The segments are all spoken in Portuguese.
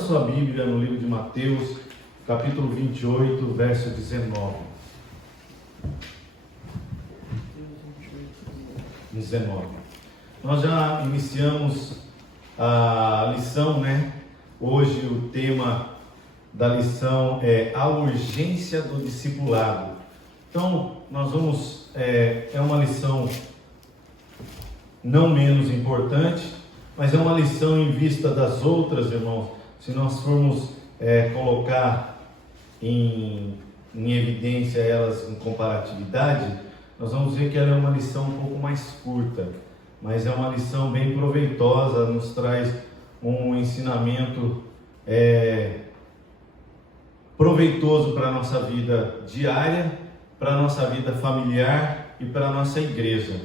sua Bíblia no livro de Mateus, capítulo 28, verso 19. 19. Nós já iniciamos a lição, né? Hoje o tema da lição é a urgência do discipulado. Então, nós vamos, é uma lição não menos importante, mas é uma lição em vista das outras, irmãos. Se nós formos colocar em evidência elas em comparatividade, nós vamos ver que ela é uma lição um pouco mais curta, mas é uma lição bem proveitosa, nos traz um ensinamento proveitoso para a nossa vida diária, para a nossa vida familiar e para a nossa igreja.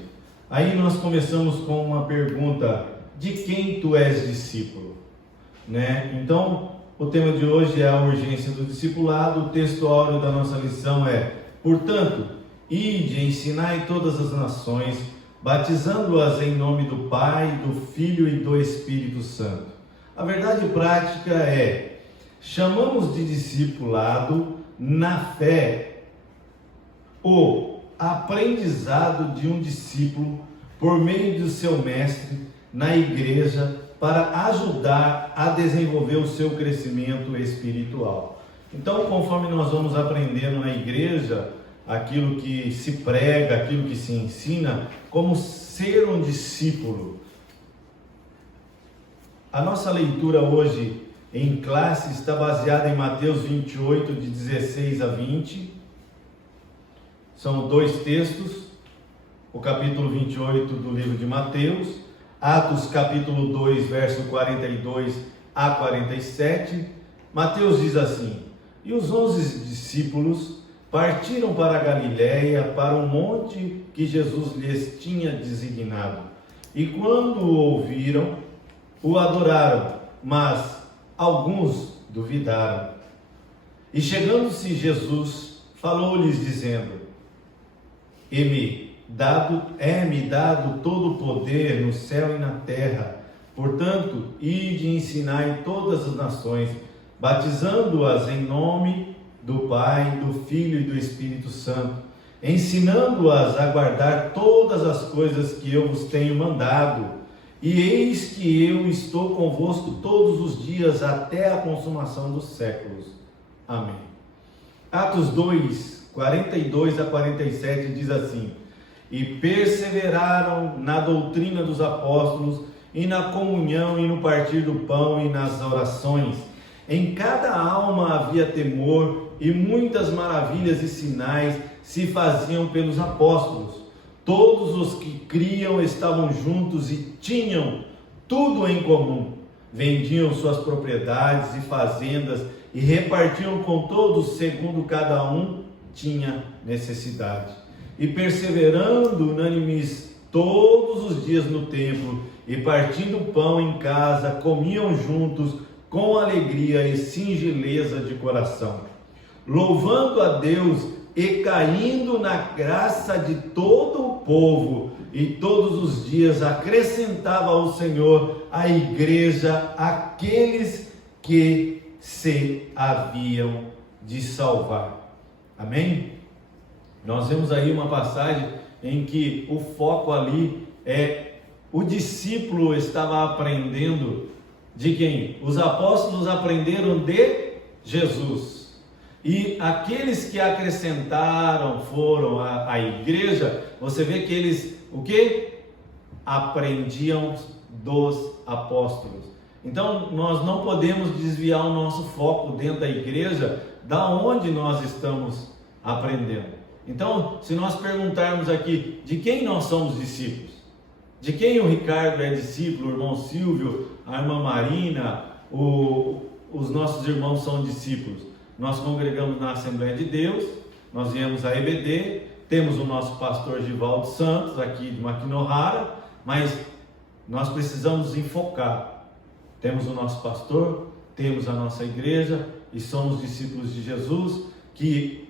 Aí nós começamos com uma pergunta: de quem tu és discípulo? Né? Então, o tema de hoje é a urgência do discipulado. O texto áureo da nossa lição é: portanto, ide e ensinai todas as nações, batizando-as em nome do Pai, do Filho e do Espírito Santo. A verdade prática é: chamamos de discipulado na fé o aprendizado de um discípulo por meio do seu mestre na igreja, para ajudar a desenvolver o seu crescimento espiritual. Então, conforme nós vamos aprendendo na igreja aquilo que se prega, aquilo que se ensina, como ser um discípulo. A nossa leitura hoje em classe está baseada em Mateus 28, de 16 a 20. São dois textos, o capítulo 28 do livro de Mateus, Atos capítulo 2, verso 42 a 47. Mateus diz assim: e os 11 discípulos partiram para a Galiléia, para um monte que Jesus lhes tinha designado. E quando o ouviram, o adoraram, mas alguns duvidaram. E chegando-se Jesus, falou-lhes dizendo: é-me dado todo o poder no céu e na terra. Portanto, ide e ensinai todas as nações, batizando-as em nome do Pai, do Filho e do Espírito Santo, ensinando-as a guardar todas as coisas que eu vos tenho mandado. E eis que eu estou convosco todos os dias até a consumação dos séculos. Amém. Atos 2, 42 a 47 diz assim: e perseveraram na doutrina dos apóstolos, e na comunhão, e no partir do pão, e nas orações. Em cada alma havia temor, e muitas maravilhas e sinais se faziam pelos apóstolos. Todos os que criam estavam juntos e tinham tudo em comum. Vendiam suas propriedades e fazendas e repartiam com todos segundo cada um tinha necessidade. E perseverando unânimes todos os dias no templo, e partindo o pão em casa, comiam juntos com alegria e singeleza de coração, louvando a Deus e caindo na graça de todo o povo. E todos os dias acrescentava ao Senhor à igreja aqueles que se haviam de salvar. Amém? Nós vemos aí uma passagem em que o foco ali é: o discípulo estava aprendendo de quem? Os apóstolos aprenderam de Jesus. E aqueles que acrescentaram foram à igreja, você vê que eles, o quê? Aprendiam dos apóstolos. Então, nós não podemos desviar o nosso foco dentro da igreja da onde nós estamos aprendendo. Então, se nós perguntarmos aqui, de quem nós somos discípulos? De quem o Ricardo é discípulo, o irmão Silvio, a irmã Marina, os nossos irmãos são discípulos. Nós congregamos na Assembleia de Deus, nós viemos à EBD, temos o nosso pastor Givaldo Santos, aqui de Maquinohara, mas nós precisamos enfocar. Temos o nosso pastor, temos a nossa igreja e somos discípulos de Jesus, que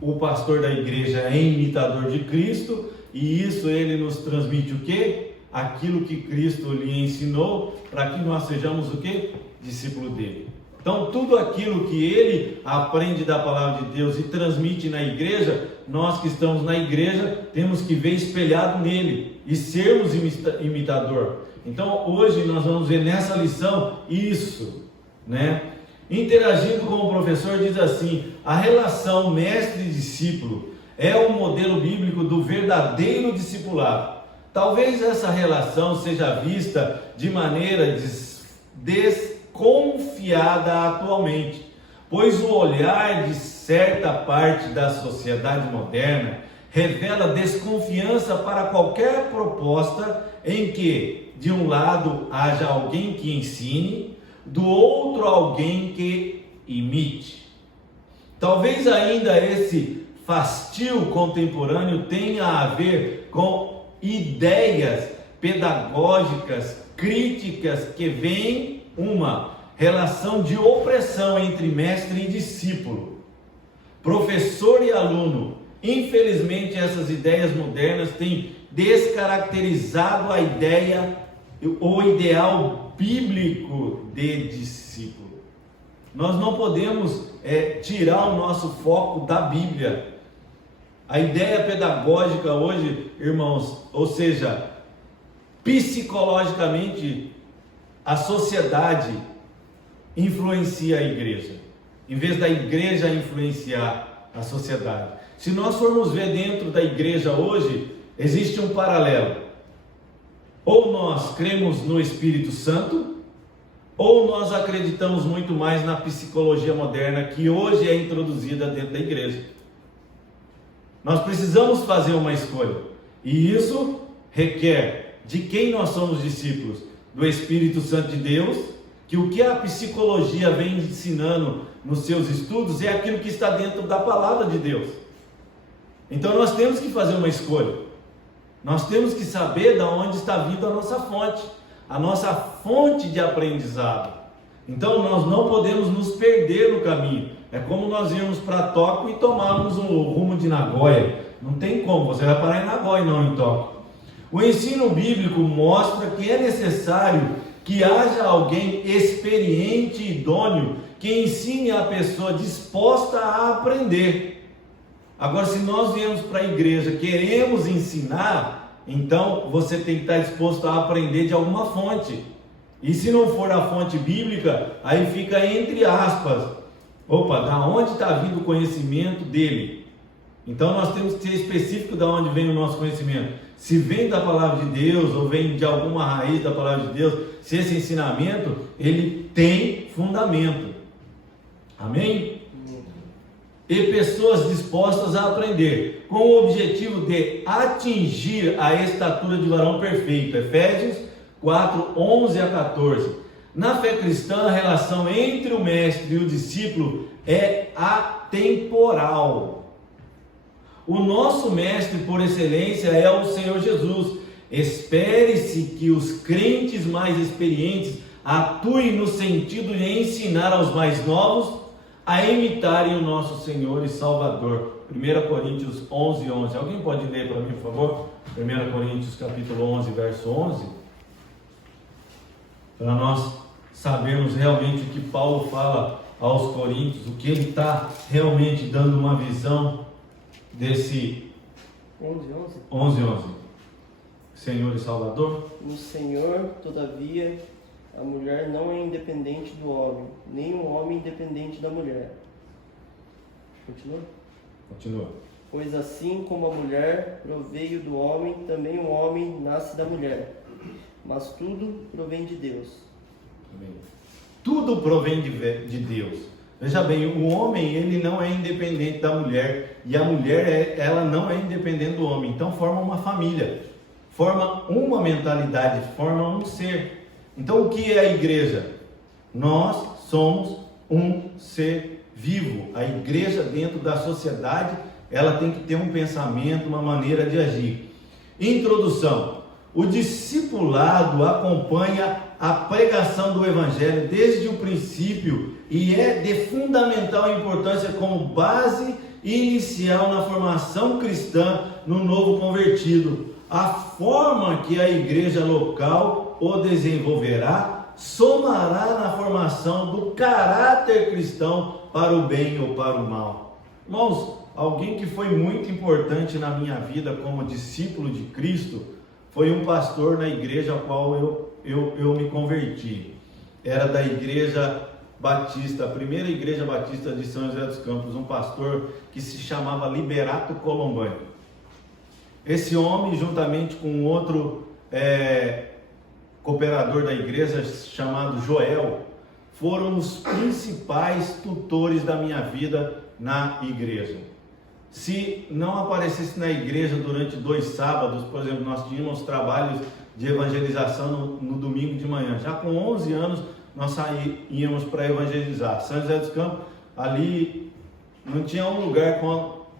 o pastor da igreja é imitador de Cristo, e isso ele nos transmite o quê? Aquilo que Cristo lhe ensinou, para que nós sejamos o quê? discípulo dele. Então, tudo aquilo que ele aprende da palavra de Deus e transmite na igreja, nós que estamos na igreja temos que ver espelhado nele e sermos imitador. Então, hoje nós vamos ver nessa lição isso, né? Interagindo com o professor, diz assim: a relação mestre-discípulo é o modelo bíblico do verdadeiro discipulado. Talvez essa relação seja vista de maneira desconfiada atualmente, pois o olhar de certa parte da sociedade moderna revela desconfiança para qualquer proposta em que, de um lado, haja alguém que ensine, do outro alguém que imite. Talvez ainda esse fastio contemporâneo tenha a ver com ideias pedagógicas críticas que veem uma relação de opressão entre mestre e discípulo, professor e aluno. Infelizmente, essas ideias modernas têm descaracterizado a ideia, o ideal bíblico de discípulo. Nós não podemos tirar o nosso foco da Bíblia. A ideia pedagógica hoje, irmãos, ou seja, psicologicamente, a sociedade influencia a igreja, em vez da igreja influenciar a sociedade. Se nós formos ver dentro da igreja hoje, existe um paralelo. Ou nós cremos no Espírito Santo, ou nós acreditamos muito mais na psicologia moderna que hoje é introduzida dentro da igreja. Nós precisamos fazer uma escolha, e isso requer de quem nós somos discípulos? Do Espírito Santo de Deus, que o que a psicologia vem ensinando nos seus estudos é aquilo que está dentro da palavra de Deus. Então nós temos que fazer uma escolha. Nós temos que saber de onde está vindo a nossa fonte de aprendizado. Então nós não podemos nos perder no caminho. É como nós irmos para Tóquio e tomarmos o rumo de Nagoya. Não tem como, você vai parar em Nagoya, não em Tóquio. O ensino bíblico mostra que é necessário que haja alguém experiente e idôneo que ensine a pessoa disposta a aprender. Agora, se nós viemos para a igreja, queremos ensinar, então você tem que estar disposto a aprender de alguma fonte. E se não for a fonte bíblica, aí fica entre aspas. Opa, da onde está vindo o conhecimento dele? Então nós temos que ser específico de onde vem o nosso conhecimento. Se vem da palavra de Deus, ou vem de alguma raiz da palavra de Deus, se esse ensinamento, ele tem fundamento. Amém? E pessoas dispostas a aprender, com o objetivo de atingir a estatura de varão perfeito. Efésios 4, 11 a 14. Na fé cristã, a relação entre o mestre e o discípulo é atemporal. O nosso mestre por excelência é o Senhor Jesus. Espere-se que os crentes mais experientes atuem no sentido de ensinar aos mais novos a imitarem o nosso Senhor e Salvador. 1 Coríntios 11, 11. Alguém pode ler para mim, por favor? 1 Coríntios capítulo 11, verso 11. Para nós sabermos realmente o que Paulo fala aos coríntios, o que ele está realmente dando uma visão desse 11. Senhor e Salvador. No Senhor, todavia, a mulher não é independente do homem, nem o homem independente da mulher. Continua. Pois assim como a mulher proveio do homem, também o homem nasce da mulher. Mas tudo provém de Deus. Amém. Tudo provém de Deus. Veja bem, o homem, ele não é independente da mulher, e a mulher, ela não é independente do homem. Então forma uma família, forma uma mentalidade, forma um ser. Então o que é a igreja? Nós somos um ser vivo. A igreja, dentro da sociedade, ela tem que ter um pensamento, uma maneira de agir. Introdução. O discipulado acompanha a pregação do Evangelho desde o princípio e é de fundamental importância como base inicial na formação cristã no novo convertido. A forma que a igreja local o desenvolverá somará na formação do caráter cristão para o bem ou para o mal. Irmãos, alguém que foi muito importante na minha vida como discípulo de Cristo foi um pastor na igreja a qual eu me converti. Era da igreja batista, a primeira igreja batista de São José dos Campos, um pastor que se chamava Liberato Colombani. Esse homem, juntamente com outro cooperador da igreja chamado Joel, foram os principais tutores da minha vida na igreja. Se não aparecesse na igreja durante 2 sábados, por exemplo, nós tínhamos trabalhos de evangelização no domingo de manhã. Já com 11 anos, nós íamos para evangelizar. São José dos Campos, ali não tinha um lugar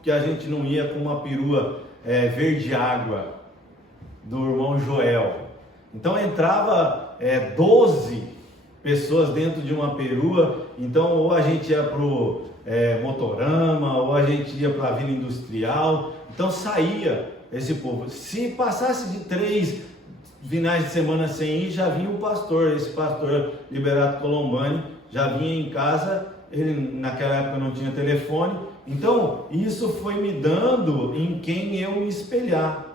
que a gente não ia com uma perua verde água do irmão Joel. Então entrava 12 pessoas dentro de uma perua. Então ou a gente ia para o Motorama, ou a gente ia para a Vila Industrial. Então saía esse povo. Se passasse de 3 finais de semana sem ir, já vinha o pastor, esse pastor Liberato Colombani, já vinha em casa. Ele naquela época não tinha telefone. Então isso foi me dando em quem eu me espelhar,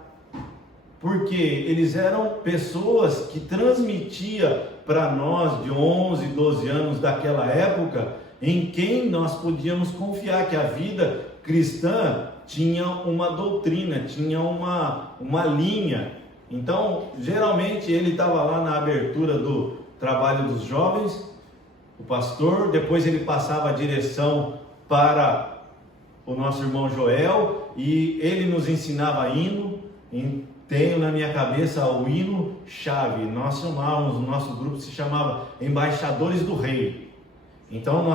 porque eles eram pessoas que transmitiam para nós de 11, 12 anos daquela época, em quem nós podíamos confiar que a vida cristã tinha uma doutrina, tinha uma linha. Então, geralmente ele estava lá na abertura do trabalho dos jovens, o pastor, depois ele passava a direção para o nosso irmão Joel, e ele nos ensinava hino. Tenho na minha cabeça o hino chave. Nós chamávamos, o nosso grupo se chamava Embaixadores do Rei. Então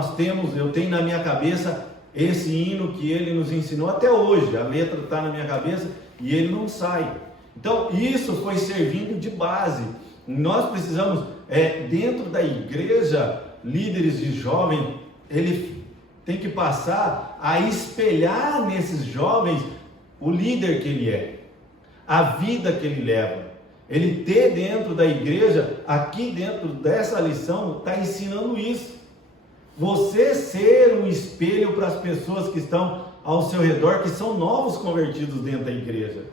eu tenho na minha cabeça esse hino que ele nos ensinou até hoje. A letra está na minha cabeça e ele não sai. Então isso foi servindo de base. Nós precisamos, dentro da igreja, líderes de jovem, ele tem que passar a espelhar nesses jovens o líder que ele é, a vida que ele leva. Ele ter dentro da igreja, aqui dentro dessa lição, está ensinando isso. Você ser um espelho para as pessoas que estão ao seu redor, que são novos convertidos dentro da igreja.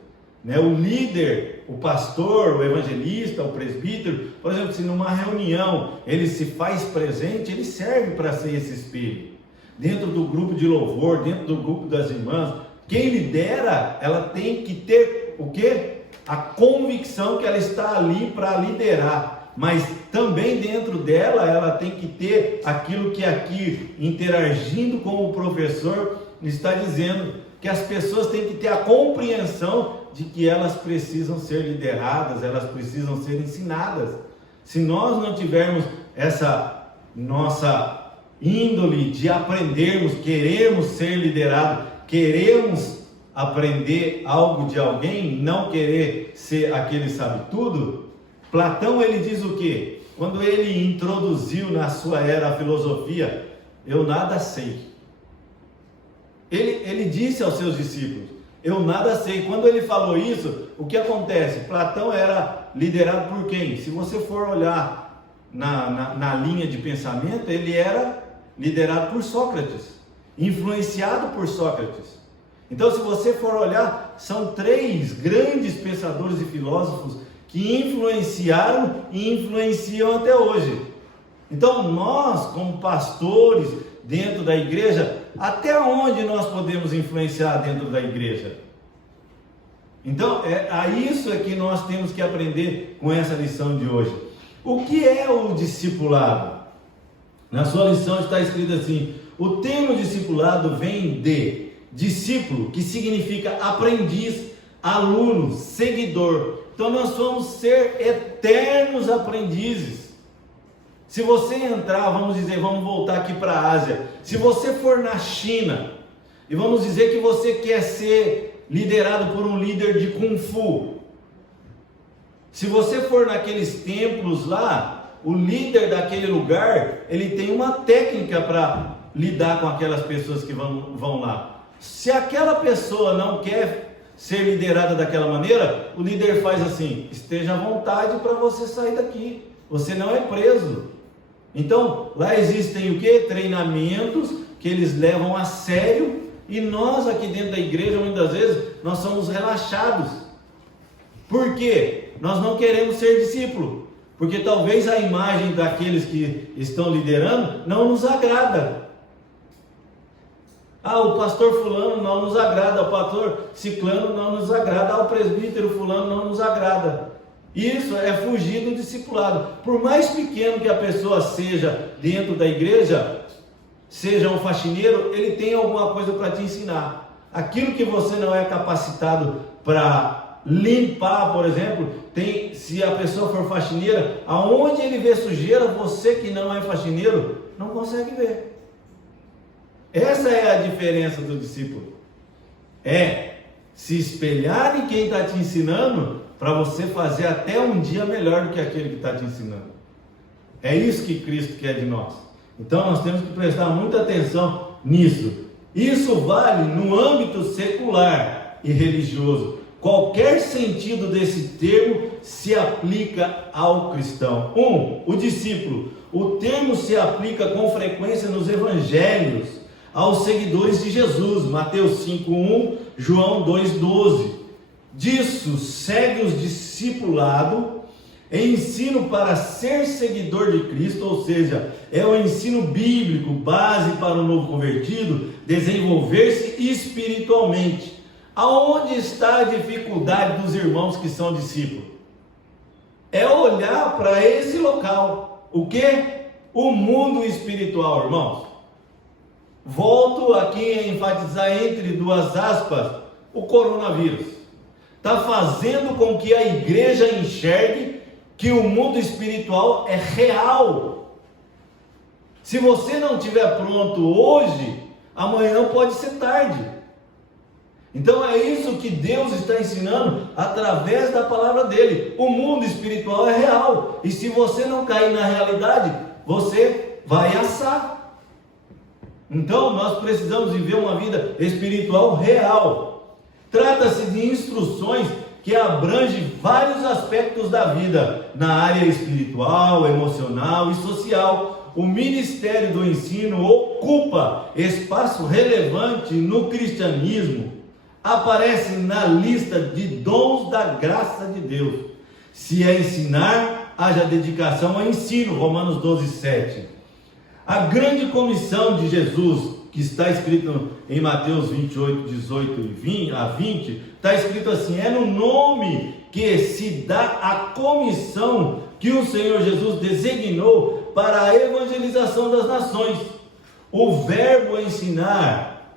O líder, o pastor, o evangelista, o presbítero, por exemplo, se numa reunião ele se faz presente, ele serve para ser esse espelho. Dentro do grupo de louvor, dentro do grupo das irmãs, quem lidera, ela tem que ter o quê? A convicção que ela está ali para liderar, mas também dentro dela ela tem que ter aquilo que aqui, interagindo com o professor, está dizendo, que as pessoas têm que ter a compreensão de que elas precisam ser lideradas, elas precisam ser ensinadas. Se nós não tivermos essa nossa índole de aprendermos, queremos ser liderados, queremos aprender algo de alguém, não querer ser aquele sabe tudo. Platão, ele diz o quê? Quando ele introduziu na sua era a filosofia, eu nada sei. Ele disse aos seus discípulos, eu nada sei. Quando ele falou isso, o que acontece? Platão era liderado por quem? Se você for olhar na linha de pensamento, ele era liderado por Sócrates, influenciado por Sócrates. Então, se você for olhar, são 3 grandes pensadores e filósofos que influenciaram e influenciam até hoje. Então, nós, como pastores dentro da igreja, até onde nós podemos influenciar dentro da igreja? Então, a isso é que nós temos que aprender com essa lição de hoje. O que é o discipulado? Na sua lição está escrito assim: o termo discipulado vem de discípulo, que significa aprendiz, aluno, seguidor. Então nós vamos ser eternos aprendizes. Se você entrar, vamos voltar aqui para a Ásia. Se você for na China, e vamos dizer que você quer ser liderado por um líder de Kung Fu. Se você for naqueles templos lá, o líder daquele lugar, ele tem uma técnica para lidar com aquelas pessoas que vão lá. Se aquela pessoa não quer ser liderada daquela maneira, o líder faz assim: esteja à vontade para você sair daqui. você não é preso. Então, lá existem o quê? Treinamentos que eles levam a sério, e nós aqui dentro da igreja, muitas vezes, nós somos relaxados. Por quê? Nós não queremos ser discípulo, porque talvez a imagem daqueles que estão liderando não nos agrada. O pastor fulano não nos agrada, o pastor ciclano não nos agrada, o presbítero fulano não nos agrada. Isso é fugir do discipulado. Por mais pequeno que a pessoa seja dentro da igreja, seja um faxineiro, ele tem alguma coisa para te ensinar. Aquilo que você não é capacitado para limpar, por exemplo, se a pessoa for faxineira, aonde ele vê sujeira, você que não é faxineiro, não consegue ver. Essa é a diferença do discípulo. É se espelhar em quem está te ensinando, para você fazer até um dia melhor do que aquele que está te ensinando. É isso que Cristo quer de nós. Então nós temos que prestar muita atenção nisso. Isso vale no âmbito secular e religioso. Qualquer sentido desse termo se aplica ao cristão. O discípulo. O termo se aplica com frequência nos evangelhos aos seguidores de Jesus. Mateus 5:1, João 2:12. Disso segue os discipulado, ensino para ser seguidor de Cristo, ou seja, é o ensino bíblico, base para o novo convertido, desenvolver-se espiritualmente. Aonde está a dificuldade dos irmãos que são discípulos? É olhar para esse local. O que? O mundo espiritual, irmãos. Volto aqui a enfatizar entre duas aspas, o coronavírus. Está fazendo com que a igreja enxergue que o mundo espiritual é real. Se você não estiver pronto hoje, amanhã pode ser tarde. Então é isso que Deus está ensinando através da palavra dele. O mundo espiritual é real, e se você não cair na realidade, você vai assar. Então nós precisamos viver uma vida espiritual real. Trata-se de instruções que abrangem vários aspectos da vida, na área espiritual, emocional e social. O ministério do ensino ocupa espaço relevante no cristianismo. Aparece na lista de dons da graça de Deus. Se é ensinar, haja dedicação ao ensino. Romanos 12:7. A grande comissão de Jesus, que está escrito em Mateus 28:18-20, está escrito assim: é no nome que se dá a comissão que o Senhor Jesus designou para a evangelização das nações. O verbo ensinar,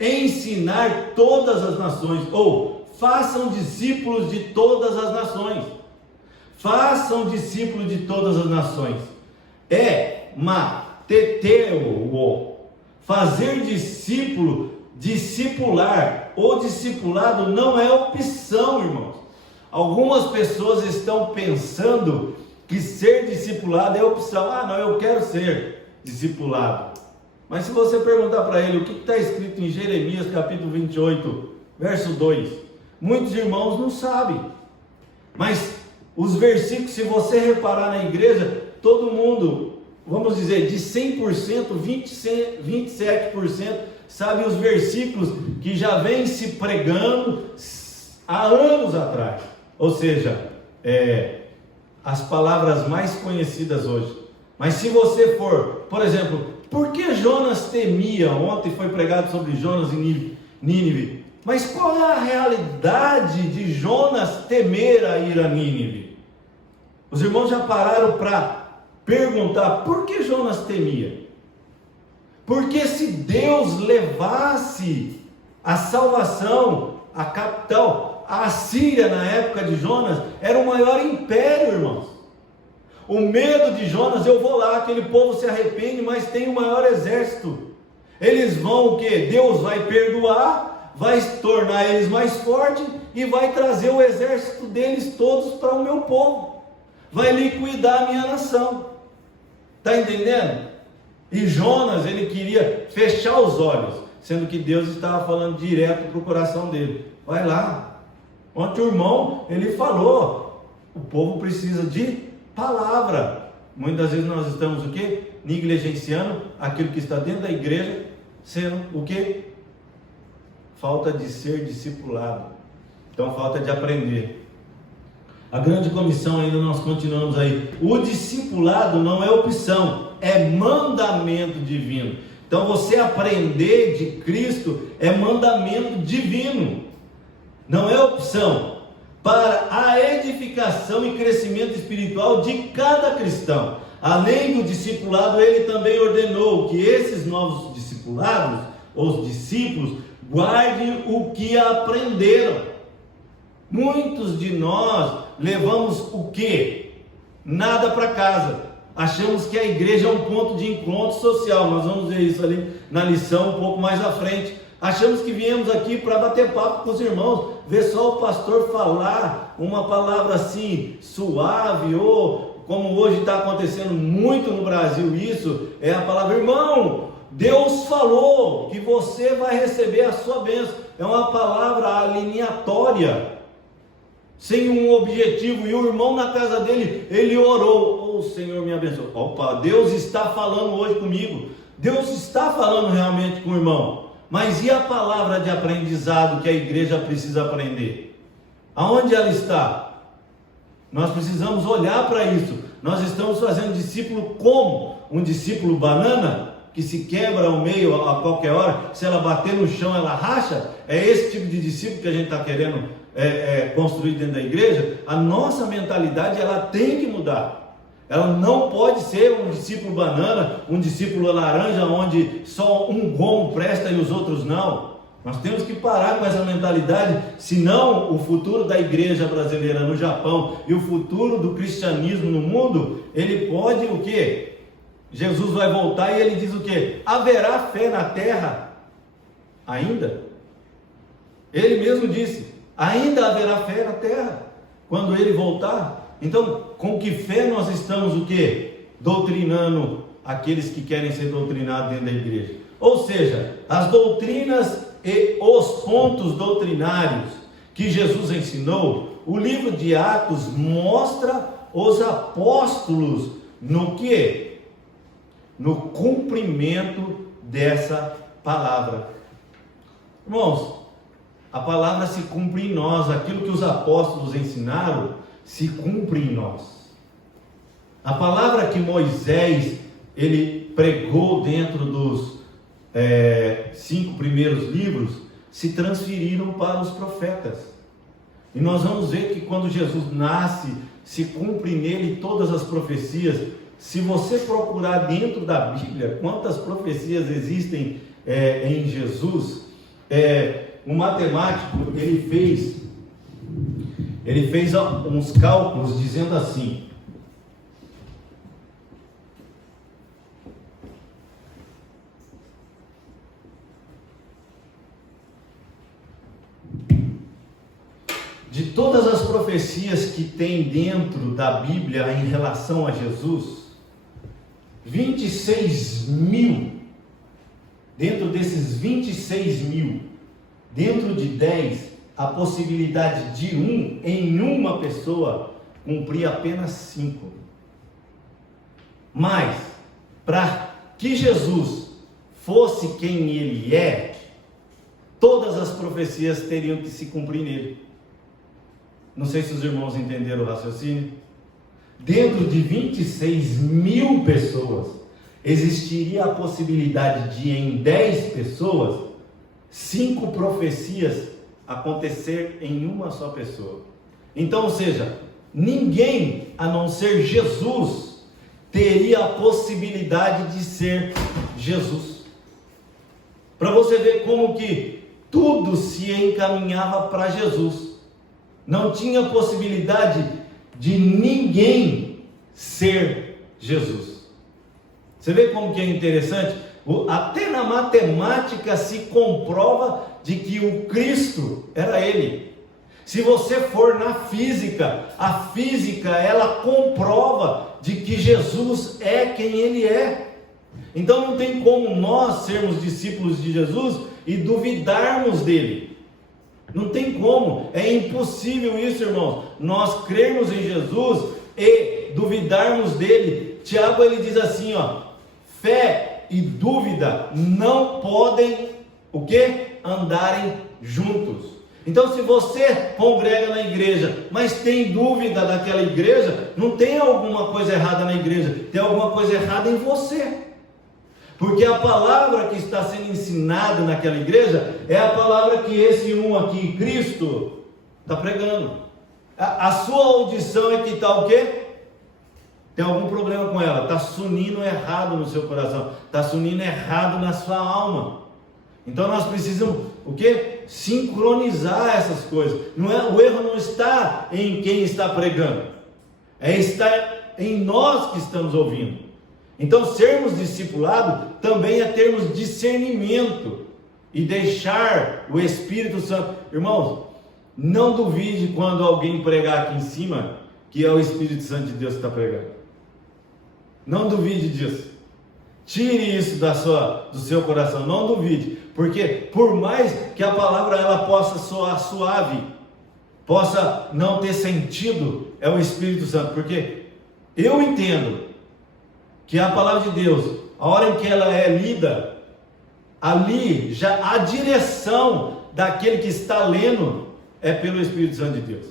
ensinar todas as nações, ou façam discípulos de todas as nações. Façam discípulos de todas as nações. Mateteo. Fazer discípulo, discipular ou discipulado não é opção, irmãos. Algumas pessoas estão pensando que ser discipulado é opção. Não, eu quero ser discipulado. Mas se você perguntar para ele o que está escrito em Jeremias capítulo 28, verso 2, muitos irmãos não sabem. Mas os versículos, se você reparar na igreja, todo mundo, vamos dizer, de 100%, 27% sabe os versículos que já vem se pregando há anos atrás. Ou seja, as palavras mais conhecidas hoje. Mas se você for, por exemplo, por que Jonas temia? Ontem foi pregado sobre Jonas e Nínive. Mas qual é a realidade de Jonas temer a ir a Nínive? Os irmãos já pararam para perguntar por que Jonas temia? Porque se Deus levasse a salvação, a capital, a Síria na época de Jonas, era o maior império, irmãos. O medo de Jonas, eu vou lá, aquele povo se arrepende, mas tem o maior exército. Eles vão o quê? Deus vai perdoar, vai tornar eles mais fortes e vai trazer o exército deles todos para o meu povo. Vai liquidar a minha nação. Está entendendo? E Jonas, ele queria fechar os olhos, sendo que Deus estava falando direto para o coração dele. Vai lá. Ontem o irmão, ele falou, o povo precisa de palavra. Muitas vezes nós estamos o quê? Negligenciando aquilo que está dentro da igreja, sendo o quê? Falta de ser discipulado. Então, falta de aprender. A grande comissão ainda nós continuamos aí. O discipulado não é opção, é mandamento divino. Então, você aprender de Cristo é mandamento divino. Não é opção. Para a edificação e crescimento espiritual de cada cristão. Além do discipulado, ele também ordenou que esses novos discipulados, os discípulos, guardem o que aprenderam. Muitos de nós levamos o quê? Nada para casa. Achamos que a igreja é um ponto de encontro social. Nós vamos ver isso ali na lição um pouco mais à frente. Achamos que viemos aqui para bater papo com os irmãos, ver só o pastor falar uma palavra assim, suave, ou como hoje está acontecendo muito no Brasil isso, é a palavra, irmão, Deus falou que você vai receber a sua bênção. É uma palavra alineatória, sem um objetivo. E o irmão na casa dele, ele orou, o Senhor me abençoe. Opa, Deus está falando hoje comigo. Deus está falando realmente com o irmão. Mas e a palavra de aprendizado que a igreja precisa aprender? Aonde ela está? Nós precisamos olhar para isso. Nós estamos fazendo discípulo como? Um discípulo banana, que se quebra ao meio a qualquer hora, se ela bater no chão ela racha? É esse tipo de discípulo que a gente está querendo construir dentro da igreja? A nossa mentalidade ela tem que mudar. Ela não pode ser um discípulo banana, um discípulo laranja, onde só um gomo presta e os outros não. Nós temos que parar com essa mentalidade, senão o futuro da igreja brasileira no Japão e o futuro do cristianismo no mundo, ele pode o quê? Jesus vai voltar e ele diz o quê? Haverá fé na terra ainda? Ele mesmo disse, ainda haverá fé na terra quando ele voltar. Então, com que fé nós estamos o quê? Doutrinando aqueles que querem ser doutrinados dentro da igreja. Ou seja, as doutrinas e os pontos doutrinários que Jesus ensinou, o livro de Atos mostra os apóstolos no quê? No cumprimento dessa palavra. Irmãos, a palavra se cumpre em nós, aquilo que os apóstolos ensinaram se cumpre em nós. A palavra que Moisés ele pregou dentro dos 5 primeiros livros se transferiram para os profetas. E nós vamos ver que quando Jesus nasce, se cumpre nele todas as profecias. Se você procurar dentro da Bíblia quantas profecias existem em Jesus, um matemático ele fez uns cálculos dizendo assim: de todas as profecias que tem dentro da Bíblia em relação a Jesus, 26 mil, dentro desses 26 mil, dentro de 10, a possibilidade de em uma pessoa cumprir apenas 5. Mas, para que Jesus fosse quem ele é, todas as profecias teriam que se cumprir nele. Não sei se os irmãos entenderam o raciocínio. Dentro de 26 mil pessoas, existiria a possibilidade de em 10 pessoas, 5 profecias acontecer em uma só pessoa. Então, ou seja, ninguém a não ser Jesus teria a possibilidade de ser Jesus. Para você ver como que tudo se encaminhava para Jesus. Não tinha possibilidade de ninguém ser Jesus. Você vê como que é interessante? Até na matemática se comprova de que o Cristo era ele. Se você for na física, a física ela comprova de que Jesus é quem ele é. Então não tem como nós sermos discípulos de Jesus e duvidarmos dele. Não tem como, é impossível isso, irmãos. Nós crermos em Jesus e duvidarmos dele. Tiago ele diz assim, ó, fé e dúvida não podem o quê? Andarem juntos. Então, se você congrega na igreja, mas tem dúvida daquela igreja, não tem alguma coisa errada na igreja, tem alguma coisa errada em você. Porque a palavra que está sendo ensinada naquela igreja é a palavra que esse um aqui, Cristo, está pregando. A sua audição é que está o quê? Tem algum problema com ela, está sunindo errado no seu coração, está sunindo errado na sua alma. Então nós precisamos o quê? Sincronizar essas coisas. O erro não está em quem está pregando, está em nós que estamos ouvindo. Então sermos discipulados também é termos discernimento e deixar o Espírito Santo. Irmãos, não duvide quando alguém pregar aqui em cima que é o Espírito Santo de Deus que está pregando. Não duvide disso. Tire isso do seu coração, não duvide, porque por mais que a palavra ela possa soar suave, possa não ter sentido, é o Espírito Santo, porque eu entendo que a palavra de Deus, a hora em que ela é lida, ali já a direção daquele que está lendo é pelo Espírito Santo de Deus.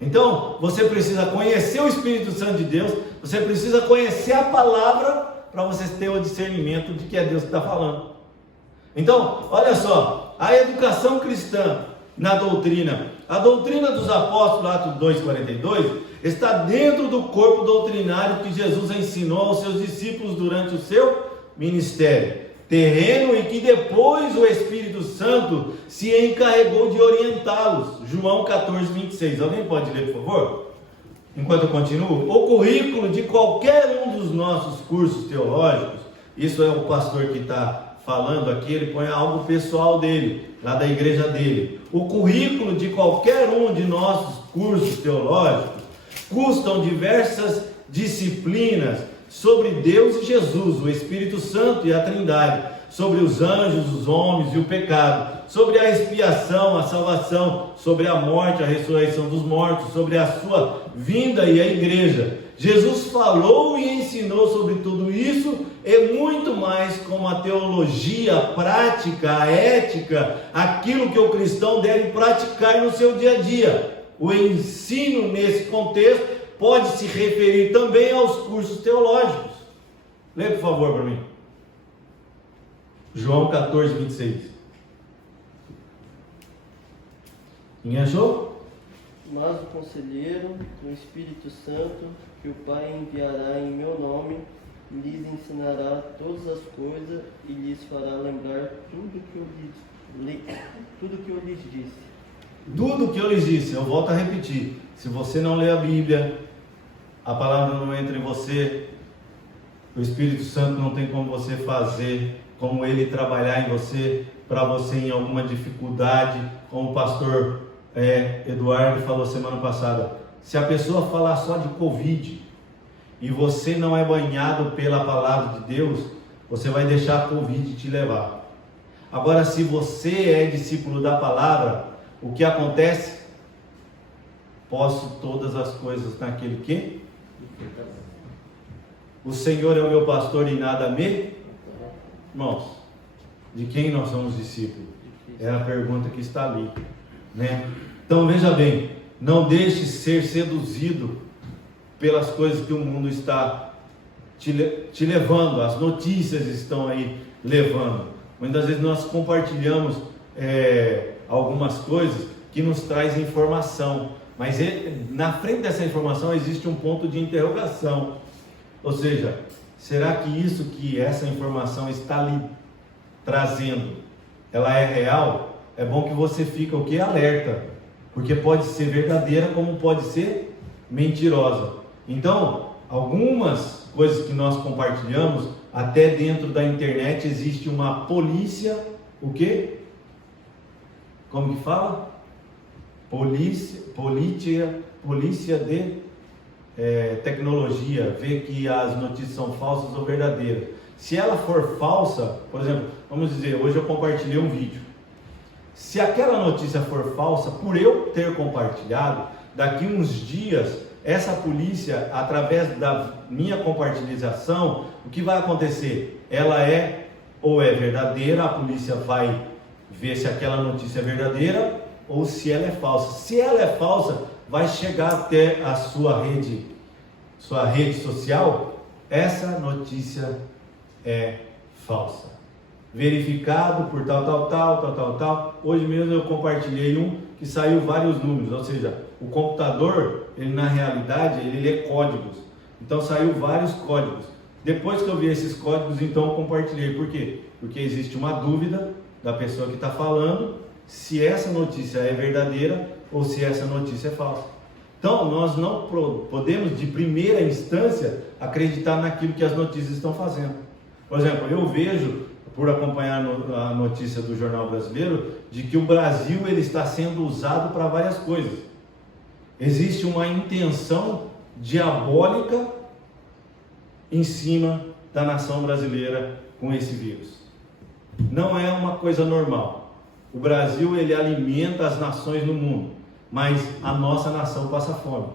Então você precisa conhecer o Espírito Santo de Deus, você precisa conhecer a palavra para vocês terem o discernimento de que é Deus que está falando. Então, olha só, a educação cristã na doutrina, a doutrina dos apóstolos, Atos 2,42, está dentro do corpo doutrinário que Jesus ensinou aos seus discípulos durante o seu ministério terreno e que depois o Espírito Santo se encarregou de orientá-los. João 14,26. Alguém pode ler, por favor? Enquanto eu continuo, o currículo de qualquer um dos nossos cursos teológicos, isso é o pastor que está falando aqui, ele põe algo pessoal dele, lá da igreja dele. O currículo de qualquer um de nossos cursos teológicos custam diversas disciplinas sobre Deus e Jesus, o Espírito Santo e a Trindade, sobre os anjos, os homens e o pecado, sobre a expiação, a salvação, sobre a morte, a ressurreição dos mortos, sobre a sua vinda e a igreja. Jesus falou e ensinou sobre tudo isso e muito mais, como a teologia, a prática, a ética, aquilo que o cristão deve praticar no seu dia a dia. O ensino nesse contexto pode se referir também aos cursos teológicos. Lê por favor para mim. João 14,26. Quem achou? Mas o Conselheiro, o Espírito Santo, que o Pai enviará em meu nome, lhes ensinará todas as coisas e lhes fará lembrar tudo que eu lhes disse. Tudo que eu lhes disse, eu volto a repetir. Se você não lê a Bíblia, a palavra não entra em você, o Espírito Santo não tem como você fazer, como ele trabalhar em você, para você em alguma dificuldade, como o pastor Eduardo falou semana passada. Se a pessoa falar só de Covid e você não é banhado pela palavra de Deus, você vai deixar a Covid te levar. Agora, se você é discípulo da palavra, o que acontece? Posso todas as coisas naquele que? O Senhor é o meu pastor e nada me? Irmãos, de quem nós somos discípulos? É a pergunta que está ali, né? Então veja bem, não deixe ser seduzido pelas coisas que o mundo está te levando, as notícias estão aí levando. Muitas vezes nós compartilhamos algumas coisas que nos traz informação, mas na frente dessa informação existe um ponto de interrogação, ou seja, será que essa informação está lhe trazendo, ela é real? É bom que você fique o que? Alerta, porque pode ser verdadeira como pode ser mentirosa. Então, algumas coisas que nós compartilhamos, até dentro da internet existe uma polícia, o quê? Como que fala? Polícia de tecnologia, vê que as notícias são falsas ou verdadeiras. Se ela for falsa, por exemplo, vamos dizer, hoje eu compartilhei um vídeo. Se aquela notícia for falsa, por eu ter compartilhado, daqui uns dias essa polícia, através da minha compartilhação, o que vai acontecer? Ela é ou é verdadeira, a polícia vai ver se aquela notícia é verdadeira ou se ela é falsa. Se ela é falsa, vai chegar até a sua rede social, essa notícia é falsa. Verificado por tal. Hoje mesmo eu compartilhei um que saiu vários números, ou seja, o computador, ele na realidade, ele lê códigos. Então saiu vários códigos. Depois que eu vi esses códigos, então eu compartilhei. Por quê? Porque existe uma dúvida da pessoa que está falando se essa notícia é verdadeira ou se essa notícia é falsa. Então nós não podemos de primeira instância acreditar naquilo que as notícias estão fazendo. Por exemplo, eu vejo, por acompanhar a notícia do Jornal Brasileiro, de que o Brasil ele está sendo usado para várias coisas. Existe uma intenção diabólica em cima da nação brasileira com esse vírus. Não é uma coisa normal. O Brasil ele alimenta as nações no mundo, mas a nossa nação passa fome.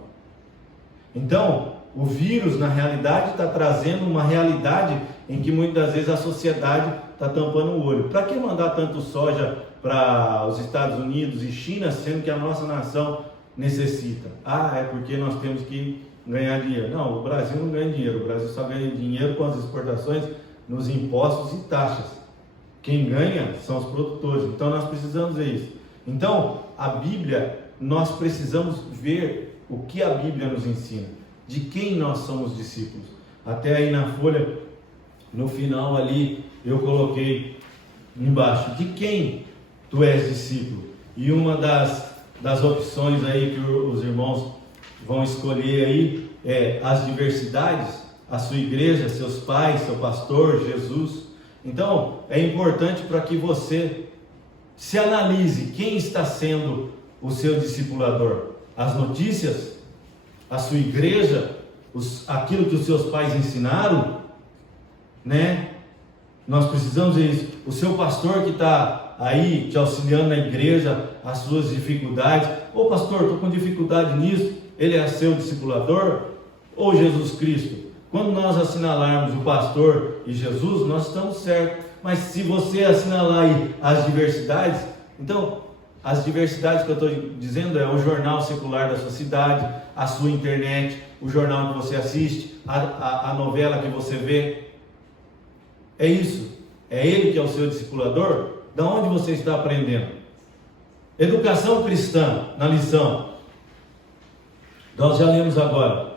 Então, o vírus na realidade está trazendo uma realidade em que muitas vezes a sociedade está tampando o olho. Para que mandar tanto soja para os Estados Unidos e China, sendo que a nossa nação necessita? É porque nós temos que ganhar dinheiro. Não, o Brasil não ganha dinheiro. O Brasil só ganha dinheiro com as exportações, nos impostos e taxas. Quem ganha são os produtores. Então nós precisamos ver isso. Então a Bíblia, nós precisamos ver o que a Bíblia nos ensina, de quem nós somos discípulos. Até aí na folha, no final ali, eu coloquei embaixo, de quem tu és discípulo? E uma das opções aí que os irmãos vão escolher aí é as diversidades, a sua igreja, seus pais, seu pastor, Jesus. Então é importante para que você se analise quem está sendo o seu discipulador. As notícias, a sua igreja, aquilo que os seus pais ensinaram, né? Nós precisamos disso. O seu pastor que está aí te auxiliando na igreja, as suas dificuldades. Ô pastor, estou com dificuldade nisso. Ele é seu discipulador? Ou Jesus Cristo? Quando nós assinalarmos o pastor e Jesus, nós estamos certos. Mas se você assinalar aí as diversidades, então as diversidades que eu estou dizendo é o jornal secular da sua cidade, a sua internet, o jornal que você assiste, a novela que você vê. É isso. É ele que é o seu discipulador? Da onde você está aprendendo? Educação cristã, na lição. Nós já lemos agora.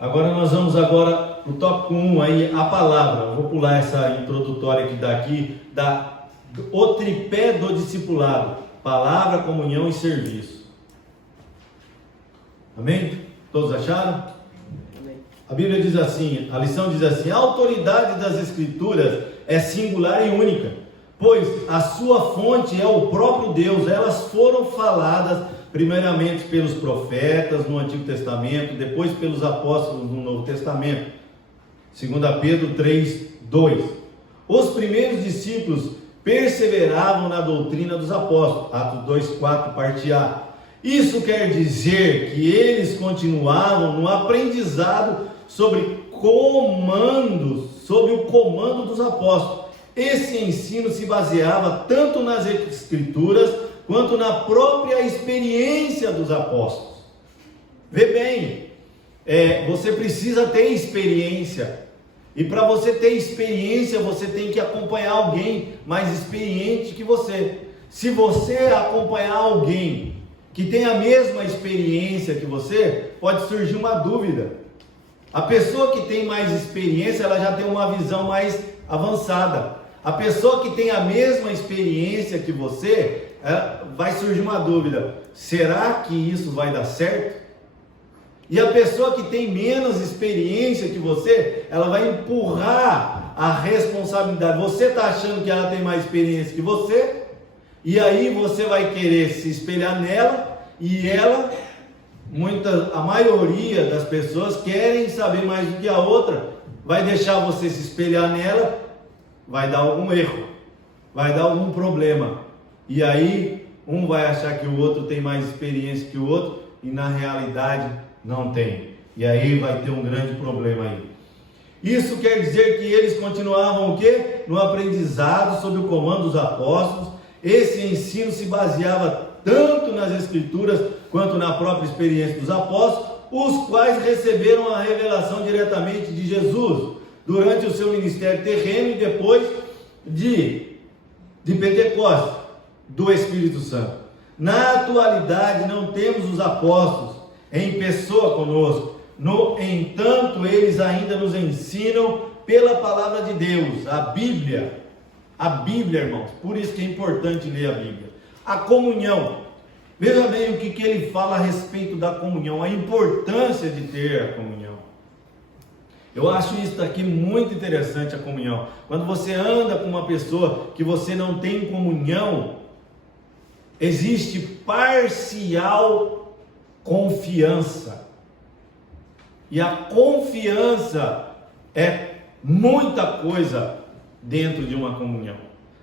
Agora nós vamos para o tópico 1 aí, a palavra. Eu vou pular essa introdutória que dá aqui, o tripé do discipulado: palavra, comunhão e serviço. Amém? Todos acharam? Amém. A Bíblia diz assim, a lição diz assim: a autoridade das Escrituras é singular e única, pois a sua fonte é o próprio Deus. Elas foram faladas primeiramente pelos profetas no Antigo Testamento, depois pelos apóstolos no Novo Testamento. 2 Pedro 3:2. Os primeiros discípulos perseveravam na doutrina dos apóstolos. Atos 2:4, parte A. Isso quer dizer que eles continuavam no aprendizado sob o comando dos apóstolos. Esse ensino se baseava tanto nas Escrituras quanto na própria experiência dos apóstolos. Vê bem, você precisa ter experiência, e para você ter experiência, você tem que acompanhar alguém mais experiente que você. Se você acompanhar alguém que tem a mesma experiência que você, pode surgir uma dúvida. A pessoa que tem mais experiência, ela já tem uma visão mais avançada. A pessoa que tem a mesma experiência que você, vai surgir uma dúvida: será que isso vai dar certo? E a pessoa que tem menos experiência que você, ela vai empurrar a responsabilidade. Você está achando que ela tem mais experiência que você, e aí você vai querer se espelhar nela, e a maioria das pessoas querem saber mais do que a outra, vai deixar você se espelhar nela, vai dar algum erro, vai dar algum problema. E aí, um vai achar que o outro tem mais experiência que o outro, e na realidade Não tem. E aí vai ter um grande problema aí. Isso quer dizer que eles continuavam o quê? No aprendizado sob o comando dos apóstolos. Esse ensino se baseava tanto nas Escrituras quanto na própria experiência dos apóstolos, os quais receberam a revelação diretamente de Jesus durante o seu ministério terreno e depois de Pentecostes, do Espírito Santo. Na atualidade não temos os apóstolos em pessoa conosco. No entanto, eles ainda nos ensinam pela palavra de Deus, a Bíblia, irmãos. Por isso que é importante ler a Bíblia. A comunhão. Veja bem o que ele fala a respeito da comunhão, a importância de ter a comunhão. Eu acho isso aqui muito interessante, a comunhão. Quando você anda com uma pessoa que você não tem comunhão, existe parcial confiança. E a confiança é muita coisa dentro de uma comunhão.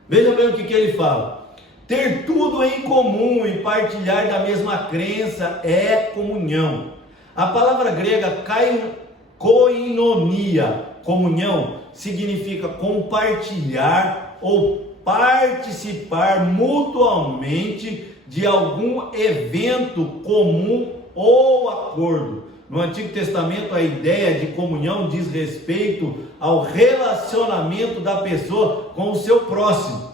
Veja bem o que ele fala. Ter tudo em comum e partilhar da mesma crença é comunhão. A palavra grega koinonia, comunhão, significa compartilhar ou participar mutuamente de algum evento comum ou acordo. No Antigo Testamento, a ideia de comunhão diz respeito ao relacionamento da pessoa com o seu próximo.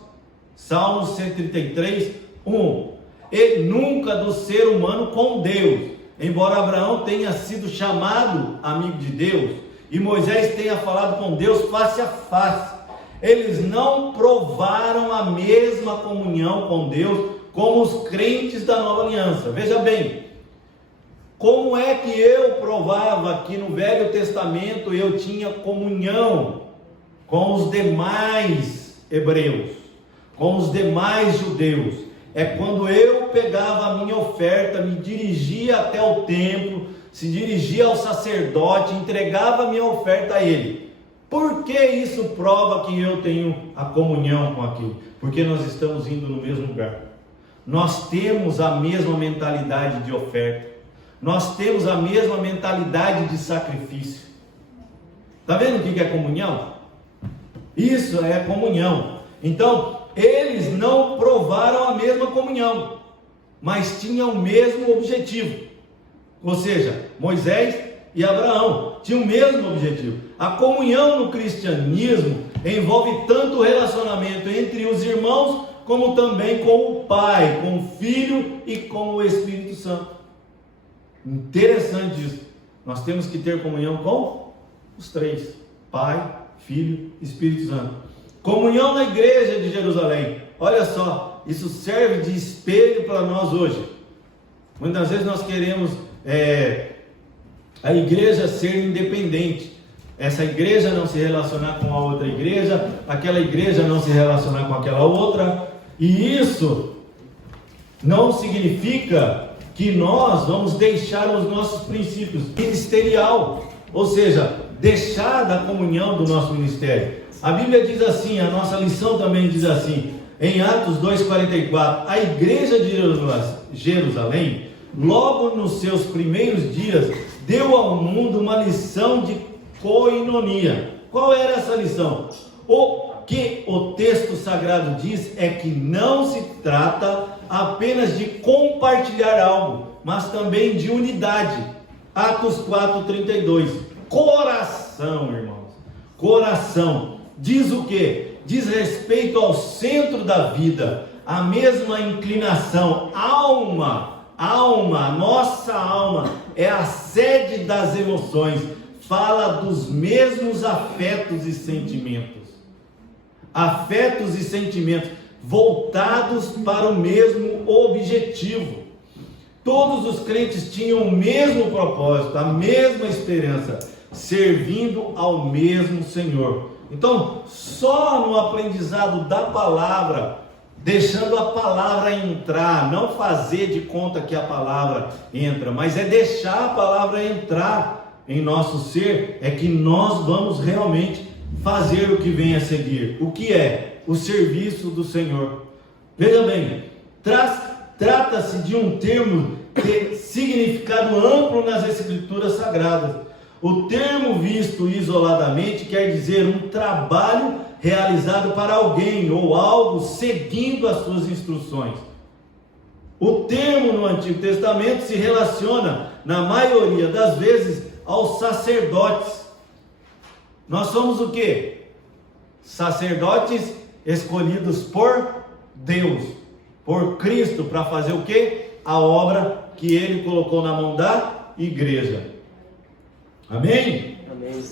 Salmo 133, 1. E nunca do ser humano com Deus. Embora Abraão tenha sido chamado amigo de Deus e Moisés tenha falado com Deus face a face, eles não provaram a mesma comunhão com Deus como os crentes da nova aliança. Veja bem, como é que eu provava que no Velho Testamento eu tinha comunhão com os demais hebreus, com os demais judeus? É quando eu pegava a minha oferta, me dirigia até o templo, se dirigia ao sacerdote, entregava a minha oferta a ele. Por que isso prova que eu tenho a comunhão com aquele? Porque nós estamos indo no mesmo lugar. Nós temos a mesma mentalidade de oferta. Nós temos a mesma mentalidade de sacrifício. Está vendo o que é comunhão? Isso é comunhão. Então, eles não provaram a mesma comunhão, mas tinham o mesmo objetivo. Ou seja, Moisés e Abraão tinham o mesmo objetivo. A comunhão no cristianismo envolve tanto o relacionamento entre os irmãos, como também com o Pai, com o Filho e com o Espírito Santo. Interessante isso. Nós temos que ter comunhão com os três: Pai, Filho e Espírito Santo. Comunhão na igreja de Jerusalém. Olha só, isso serve de espelho para nós hoje. Muitas vezes nós queremos a igreja ser independente. Essa igreja não se relacionar com a outra igreja, aquela igreja não se relacionar com aquela outra. E isso não significa que nós vamos deixar os nossos princípios ministerial, ou seja, deixar da comunhão do nosso ministério. A Bíblia diz assim, a nossa lição também diz assim, em Atos 2,44, a igreja de Jerusalém, logo nos seus primeiros dias, deu ao mundo uma lição de koinonia. Qual era essa lição? O que o texto sagrado diz é que não se trata apenas de compartilhar algo, mas também de unidade. Atos 4,32. Coração, irmãos. Coração. Diz o que? Diz respeito ao centro da vida, a mesma inclinação. Alma, nossa alma é a sede das emoções. Fala dos mesmos afetos e sentimentos. Afetos e sentimentos voltados para o mesmo objetivo. Todos os crentes tinham o mesmo propósito, a mesma esperança, servindo ao mesmo Senhor. Então, só no aprendizado da palavra, deixando a palavra entrar, não fazer de conta que a palavra entra, mas é deixar a palavra entrar em nosso ser, é que nós vamos realmente fazer o que vem a seguir. O que é? O serviço do Senhor. Veja bem, trata-se de um termo de significado amplo nas Escrituras Sagradas. O termo visto isoladamente quer dizer um trabalho realizado para alguém ou algo seguindo as suas instruções. O termo no Antigo Testamento se relaciona, na maioria das vezes, aos sacerdotes. Nós somos o quê? Sacerdotes escolhidos por Deus, por Cristo, para fazer o quê? A obra que Ele colocou na mão da igreja. Amém? Amém.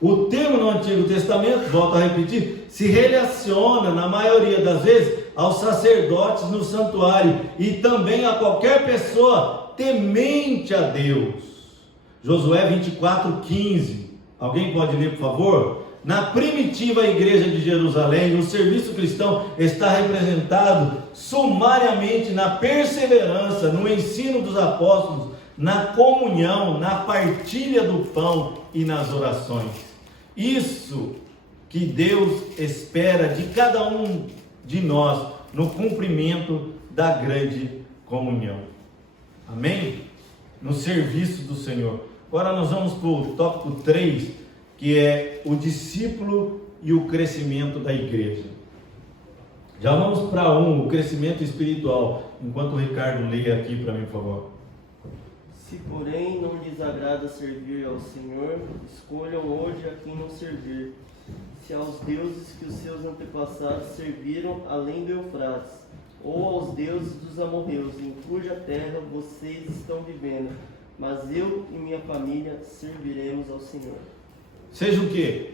O termo no Antigo Testamento, volto a repetir, se relaciona, na maioria das vezes, aos sacerdotes no santuário e também a qualquer pessoa temente a Deus. Josué 24:15. Alguém pode ler, por favor? Na primitiva igreja de Jerusalém, o serviço cristão está representado sumariamente na perseverança, no ensino dos apóstolos, na comunhão, na partilha do pão e nas orações. Isso que Deus espera de cada um de nós no cumprimento da grande comunhão. Amém? No serviço do Senhor. Agora nós vamos para o tópico 3, que é o discípulo e o crescimento da igreja. Já vamos para o crescimento espiritual, enquanto o Ricardo lê aqui para mim, por favor. Se porém não lhes agrada servir ao Senhor, escolham hoje a quem não servir. Se aos deuses que os seus antepassados serviram além do Eufrates, ou aos deuses dos amorreus, em cuja terra vocês estão vivendo, mas eu e minha família serviremos ao Senhor. Seja o que?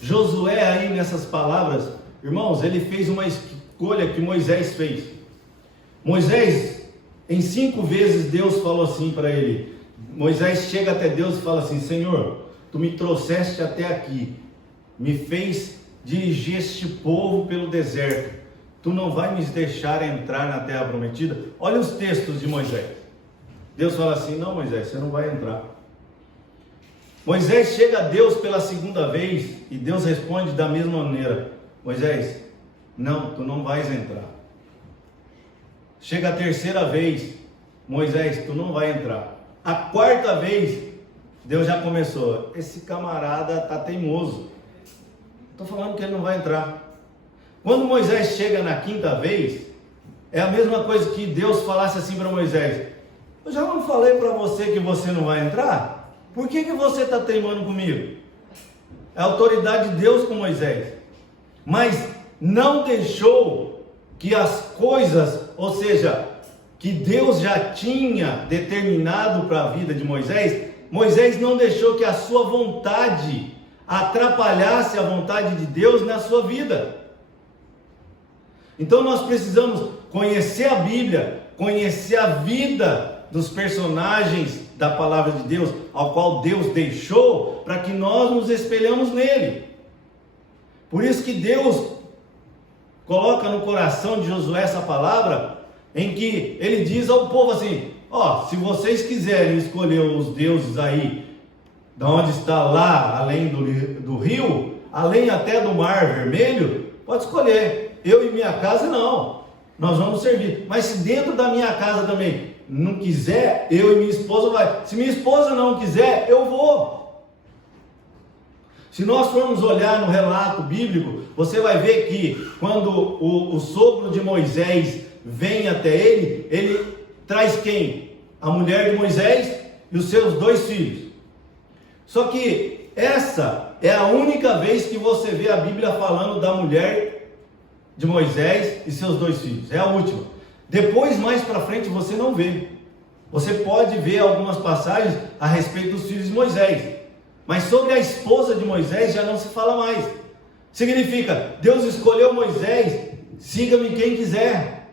Josué aí nessas palavras, irmãos, ele fez uma escolha que Moisés fez. Moisés, em 5 vezes Deus falou assim para ele. Moisés chega até Deus e fala assim: Senhor, tu me trouxeste até aqui, me fez dirigir este povo pelo deserto, tu não vai me deixar entrar na terra prometida? Olha os textos de Moisés. Deus fala assim: não, Moisés, você não vai entrar. Moisés chega a Deus pela 2ª vez e Deus responde da mesma maneira: Moisés, não, tu não vais entrar. Chega a 3ª vez: Moisés, tu não vai entrar. A 4ª vez, Deus já começou: esse camarada está teimoso, estou falando que ele não vai entrar. Quando Moisés chega na 5ª vez, é a mesma coisa que Deus falasse assim para Moisés: eu já não falei para você que você não vai entrar? Por que você está teimando comigo? É a autoridade de Deus com Moisés. Mas não deixou que as coisas, ou seja, que Deus já tinha determinado para a vida de Moisés, Moisés não deixou que a sua vontade atrapalhasse a vontade de Deus na sua vida. Então nós precisamos conhecer a Bíblia, conhecer a vida dos personagens da palavra de Deus, ao qual Deus deixou, para que nós nos espelhamos nele. Por isso que Deus coloca no coração de Josué essa palavra, em que ele diz ao povo assim: se vocês quiserem escolher os deuses aí, da onde está lá, além do rio, além até do mar vermelho, pode escolher. Eu e minha casa não, nós vamos servir. Mas se dentro da minha casa também não quiser, eu e minha esposa vai. Se minha esposa não quiser, eu vou. Se nós formos olhar no relato bíblico, você vai ver que quando o sogro de Moisés vem até ele, ele traz quem? A mulher de Moisés e os seus 2 filhos. Só que essa é a única vez que você vê a Bíblia falando da mulher de Moisés e seus 2 filhos. É a última. Depois, mais para frente, você não vê. Você pode ver algumas passagens a respeito dos filhos de Moisés, mas sobre a esposa de Moisés já não se fala mais. Significa, Deus escolheu Moisés, siga-me quem quiser.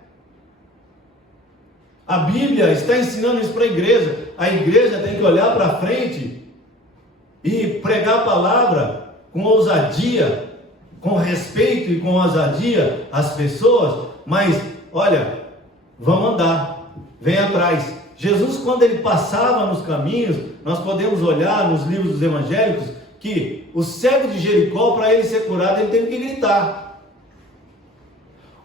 A Bíblia está ensinando isso para a igreja. A igreja tem que olhar para frente e pregar a palavra com ousadia, com respeito e com ousadia às pessoas, mas olha, vamos andar, vem atrás. Jesus, quando ele passava nos caminhos, nós podemos olhar nos livros dos evangélicos que o cego de Jericó, para ele ser curado, ele teve que gritar.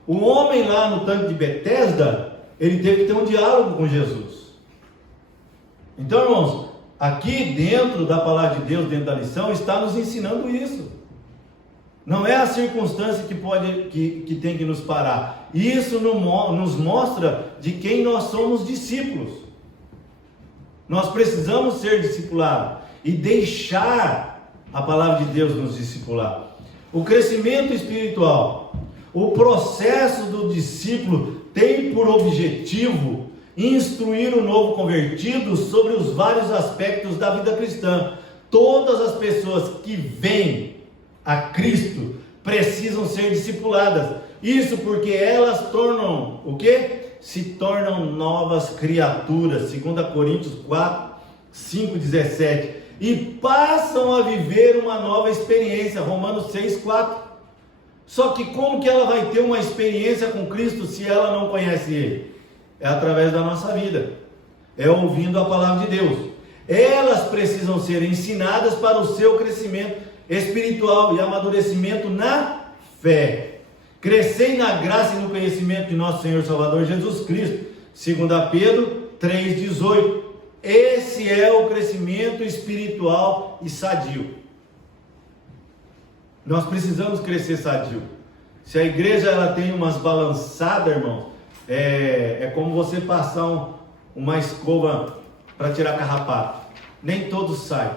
O homem lá no tanque de Betesda, ele teve que ter um diálogo com Jesus. Então, irmãos, aqui dentro da palavra de Deus, dentro da lição, está nos ensinando isso. Não é a circunstância que tem que nos parar. Isso nos mostra de quem nós somos discípulos. Nós precisamos ser discipulados e deixar a palavra de Deus nos discipular. O crescimento espiritual, o processo do discípulo tem por objetivo instruir o novo convertido sobre os vários aspectos da vida cristã. Todas as pessoas que vêm a Cristo precisam ser discipuladas. Isso porque elas tornam o quê? Se tornam novas criaturas. 2 Coríntios 4, 5, 17. E passam a viver uma nova experiência. Romanos 6, 4. Só que como que ela vai ter uma experiência com Cristo se ela não conhece Ele? É através da nossa vida. É ouvindo a palavra de Deus. Elas precisam ser ensinadas para o seu crescimento espiritual e amadurecimento na fé. Crescei na graça e no conhecimento de nosso Senhor Salvador Jesus Cristo. 2 Pedro 3,18. Esse é o crescimento espiritual e sadio. Nós precisamos crescer sadio. Se a igreja ela tem umas balançadas, irmãos, é como você passar uma escova para tirar carrapato. Nem todos saem.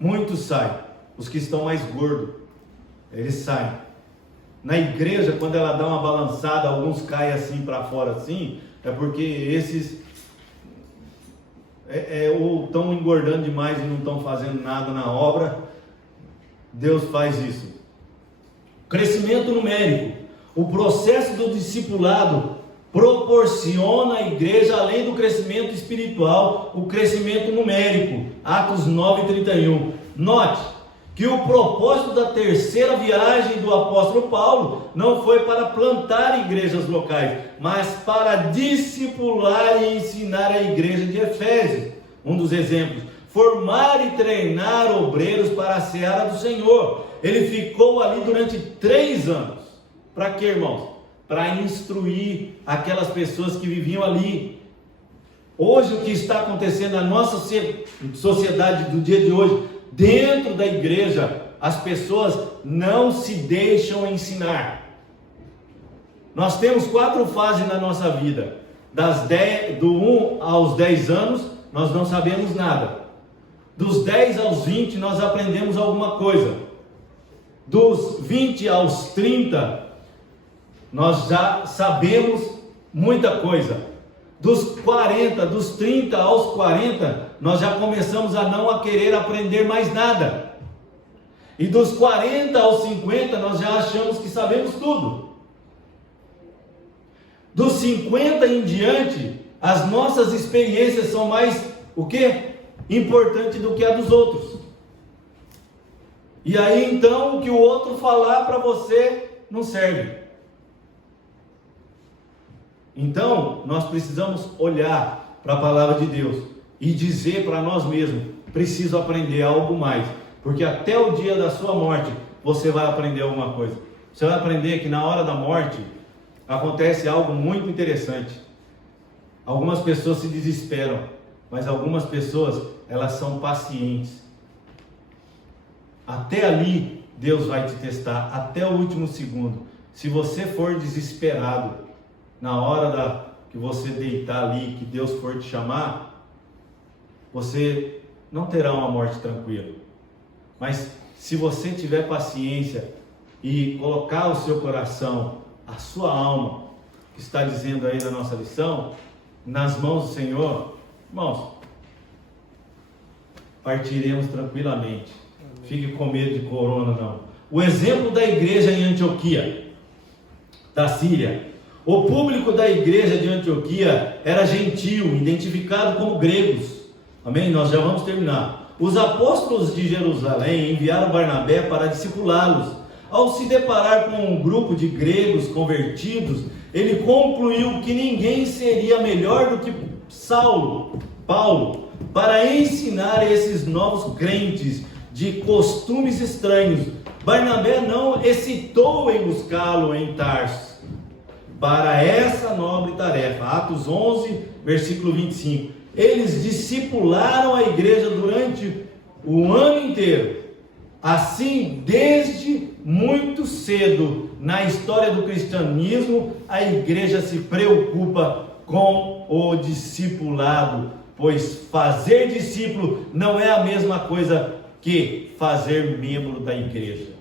Muitos saem. Os que estão mais gordos, eles saem. Na igreja, quando ela dá uma balançada, alguns caem assim para fora assim, é porque esses ou estão engordando demais e não estão fazendo nada na obra. Deus faz isso. Crescimento numérico. O processo do discipulado proporciona à igreja, além do crescimento espiritual, o crescimento numérico. Atos 9:31. Note que o propósito da terceira viagem do apóstolo Paulo não foi para plantar igrejas locais, mas para discipular e ensinar a igreja de Efésios. Um dos exemplos: formar e treinar obreiros para a seara do Senhor. Ele ficou ali durante 3 anos. Para quê, irmãos? Para instruir aquelas pessoas que viviam ali. Hoje, o que está acontecendo na nossa sociedade do dia de hoje, dentro da igreja, as pessoas não se deixam ensinar. Nós temos 4 fases na nossa vida. Do 1 aos 10 anos, nós não sabemos nada. Dos 10 aos 20, nós aprendemos alguma coisa. Dos 20 aos 30, nós já sabemos muita coisa. Dos 30 aos 40, nós já começamos a querer aprender mais nada. E dos 40 aos 50, nós já achamos que sabemos tudo. Dos 50 em diante, as nossas experiências são mais, o quê? Importante do que a dos outros. E aí então, o que o outro falar para você não serve. Então, nós precisamos olhar para a palavra de Deus e dizer para nós mesmos: preciso aprender algo mais, porque até o dia da sua morte, você vai aprender alguma coisa. Você vai aprender que na hora da morte, acontece algo muito interessante. Algumas pessoas se desesperam, mas algumas pessoas, elas são pacientes. Até ali, Deus vai te testar, até o último segundo. Se você for desesperado, na hora que você deitar ali, que Deus for te chamar, você não terá uma morte tranquila. Mas se você tiver paciência e colocar o seu coração, a sua alma, que está dizendo aí na nossa lição, nas mãos do Senhor, irmãos, partiremos tranquilamente. Fique com medo de corona, não. O exemplo da igreja em Antioquia, da Síria. O público da igreja de Antioquia era gentio, identificado como gregos. Amém? Nós já vamos terminar. Os apóstolos de Jerusalém enviaram Barnabé para discipulá-los. Ao se deparar com um grupo de gregos convertidos, ele concluiu que ninguém seria melhor do que Paulo, para ensinar esses novos crentes de costumes estranhos. Barnabé não hesitou em buscá-lo em Tarso. para essa nobre tarefa. Atos 11, versículo 25. Eles discipularam a igreja durante o ano inteiro. Assim, desde muito cedo na história do cristianismo, a igreja se preocupa com o discipulado, pois fazer discípulo não é a mesma coisa que fazer membro da igreja.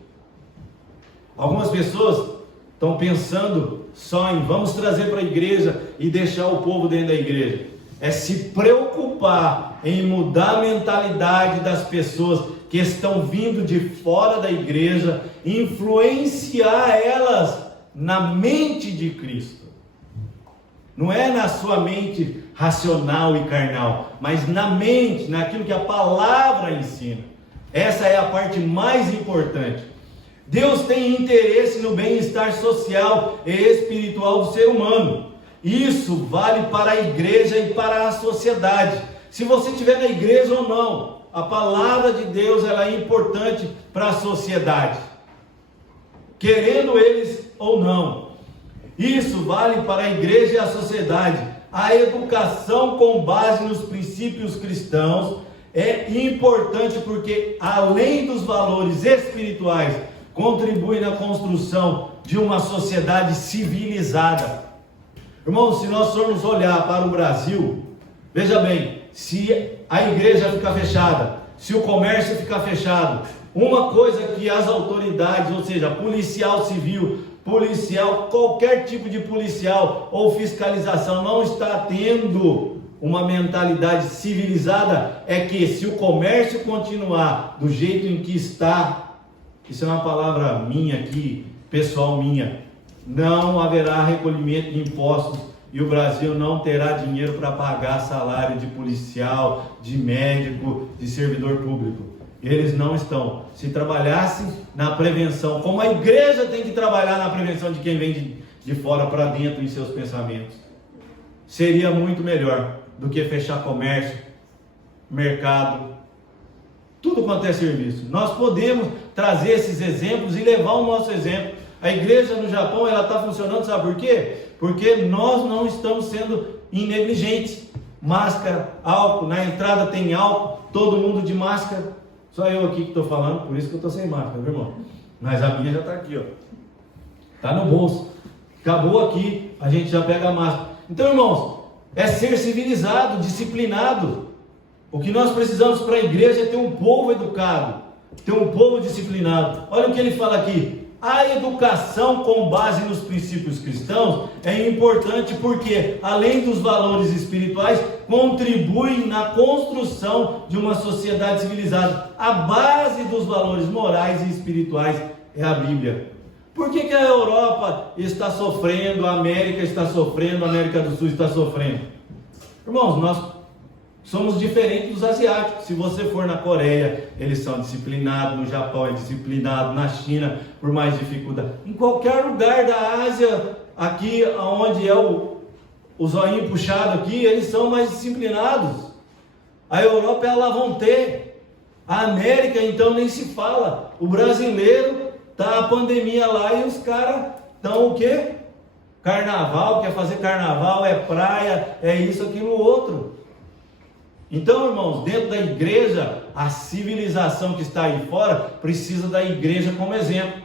Algumas pessoas estão pensando só em vamos trazer para a igreja e deixar o povo dentro da igreja. É se preocupar em mudar a mentalidade das pessoas que estão vindo de fora da igreja, influenciar elas na mente de Cristo. Não é na sua mente racional e carnal, mas na mente, naquilo que a palavra ensina. Essa é a parte mais importante. Deus tem interesse no bem-estar social e espiritual do ser humano. Isso vale para a igreja e para a sociedade. Se você estiver na igreja ou não, a palavra de Deus ela é importante para a sociedade, querendo eles ou não. Isso vale para a igreja e a sociedade. A educação com base nos princípios cristãos é importante porque, além dos valores espirituais, contribui na construção de uma sociedade civilizada. Irmãos, se nós formos olhar para o Brasil, veja bem, se a igreja ficar fechada, se o comércio ficar fechado, uma coisa que as autoridades, ou seja, policial civil, policial, qualquer tipo de policial ou fiscalização não está tendo uma mentalidade civilizada, é que se o comércio continuar do jeito em que está, isso é uma palavra minha aqui, pessoal minha, não haverá recolhimento de impostos e o Brasil não terá dinheiro para pagar salário de policial, de médico, de servidor público. Eles não estão. Se trabalhassem na prevenção, como a igreja tem que trabalhar na prevenção de quem vem de fora para dentro em seus pensamentos, seria muito melhor do que fechar comércio, mercado, tudo quanto é serviço. Nós podemos trazer esses exemplos e levar o nosso exemplo. A igreja no Japão, ela está funcionando, sabe por quê? Porque nós não estamos sendo negligentes. Máscara, álcool, na entrada tem álcool, todo mundo de máscara. Só eu aqui que estou falando, por isso que eu estou sem máscara, meu irmão. Mas a minha já está aqui, ó. Está no bolso. Acabou aqui, a gente já pega a máscara. Então, irmãos, é ser civilizado, disciplinado. O que nós precisamos para a igreja é ter um povo educado, ter um povo disciplinado. Olha o que ele fala aqui. A educação com base nos princípios cristãos é importante porque, além dos valores espirituais, contribui na construção de uma sociedade civilizada. A base dos valores morais e espirituais é a Bíblia. Por que a Europa está sofrendo, a América está sofrendo, a América do Sul está sofrendo? Irmãos, nós somos diferentes dos asiáticos. Se você for na Coreia, eles são disciplinados, no Japão é disciplinado, na China, por mais dificuldade. Em qualquer lugar da Ásia, aqui onde é o zoinho puxado aqui, eles são mais disciplinados. A Europa é a Lavonté. A América, então, nem se fala. O brasileiro, tá a pandemia lá e os caras estão o quê? Carnaval, quer fazer carnaval, é praia, é isso, aquilo, outro. Então, irmãos, dentro da igreja, a civilização que está aí fora precisa da igreja como exemplo.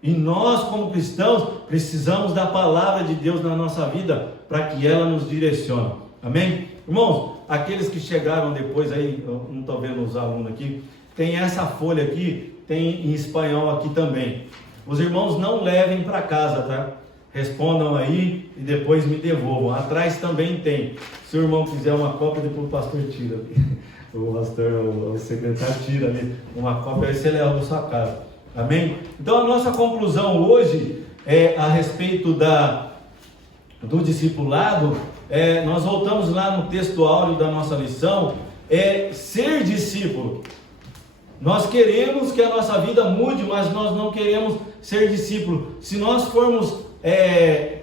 E nós, como cristãos, precisamos da palavra de Deus na nossa vida para que ela nos direcione. Amém? Irmãos, aqueles que chegaram depois aí, eu não estou vendo os alunos aqui, tem essa folha aqui, tem em espanhol aqui também. Os irmãos não levem para casa, tá? Respondam aí e depois me devolvam. Atrás também tem. Se o irmão quiser uma cópia, depois o pastor tira. O pastor, o secretário tira ali uma cópia, aí você leva da sua casa. Amém? Então a nossa conclusão hoje é a respeito do discipulado. Nós voltamos lá no texto áureo da nossa lição. Ser discípulo. Nós queremos que a nossa vida mude, mas nós não queremos ser discípulo. Se nós formos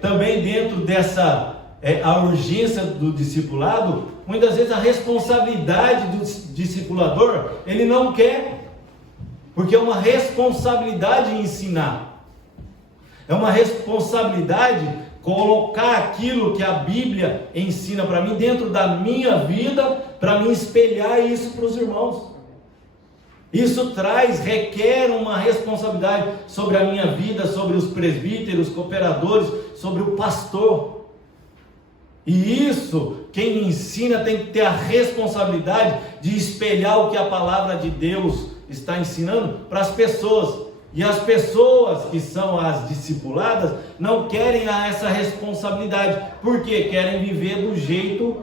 também dentro dessa a urgência do discipulado, muitas vezes a responsabilidade do discipulador, ele não quer, porque é uma responsabilidade ensinar, é uma responsabilidade colocar aquilo que a Bíblia ensina para mim dentro da minha vida, para mim espelhar isso para os irmãos. Isso requer uma responsabilidade sobre a minha vida, sobre os presbíteros, cooperadores, sobre o pastor. E isso, quem me ensina tem que ter a responsabilidade de espelhar o que a palavra de Deus está ensinando para as pessoas. E as pessoas que são as discipuladas não querem essa responsabilidade. Por quê? Querem viver do jeito,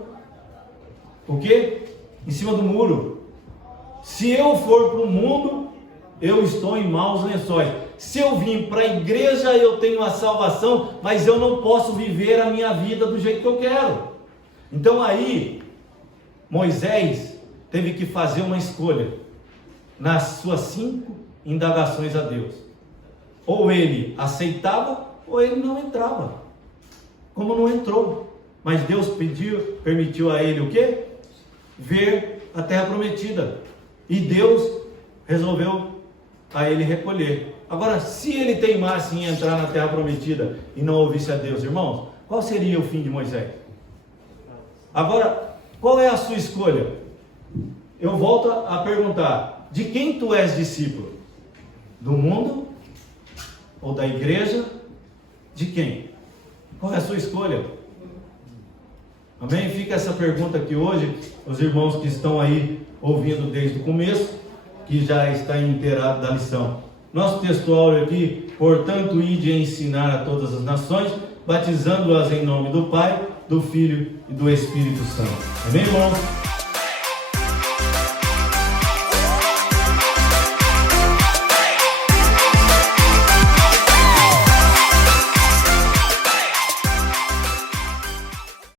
o quê? Em cima do muro. Se eu for para o mundo, eu estou em maus lençóis. Se eu vim para a igreja, eu tenho a salvação, mas eu não posso viver a minha vida do jeito que eu quero. Então aí, Moisés teve que fazer uma escolha nas suas 5 indagações a Deus. Ou ele aceitava, ou ele não entrava. Como não entrou, mas Deus permitiu a ele o quê? Ver a terra prometida. E Deus resolveu a ele recolher. Agora, se ele teimasse em entrar na terra prometida e não ouvisse a Deus, irmãos, qual seria o fim de Moisés? Agora, qual é a sua escolha? Eu volto a perguntar: de quem tu és discípulo? Do mundo? Ou da igreja? De quem? Qual é a sua escolha? Amém? Fica essa pergunta aqui hoje, os irmãos que estão aí ouvindo desde o começo, que já está inteirado da lição. Nosso textual aqui: portanto, ide ensinar a todas as nações, batizando-as em nome do Pai, do Filho e do Espírito Santo. Amém, irmãos?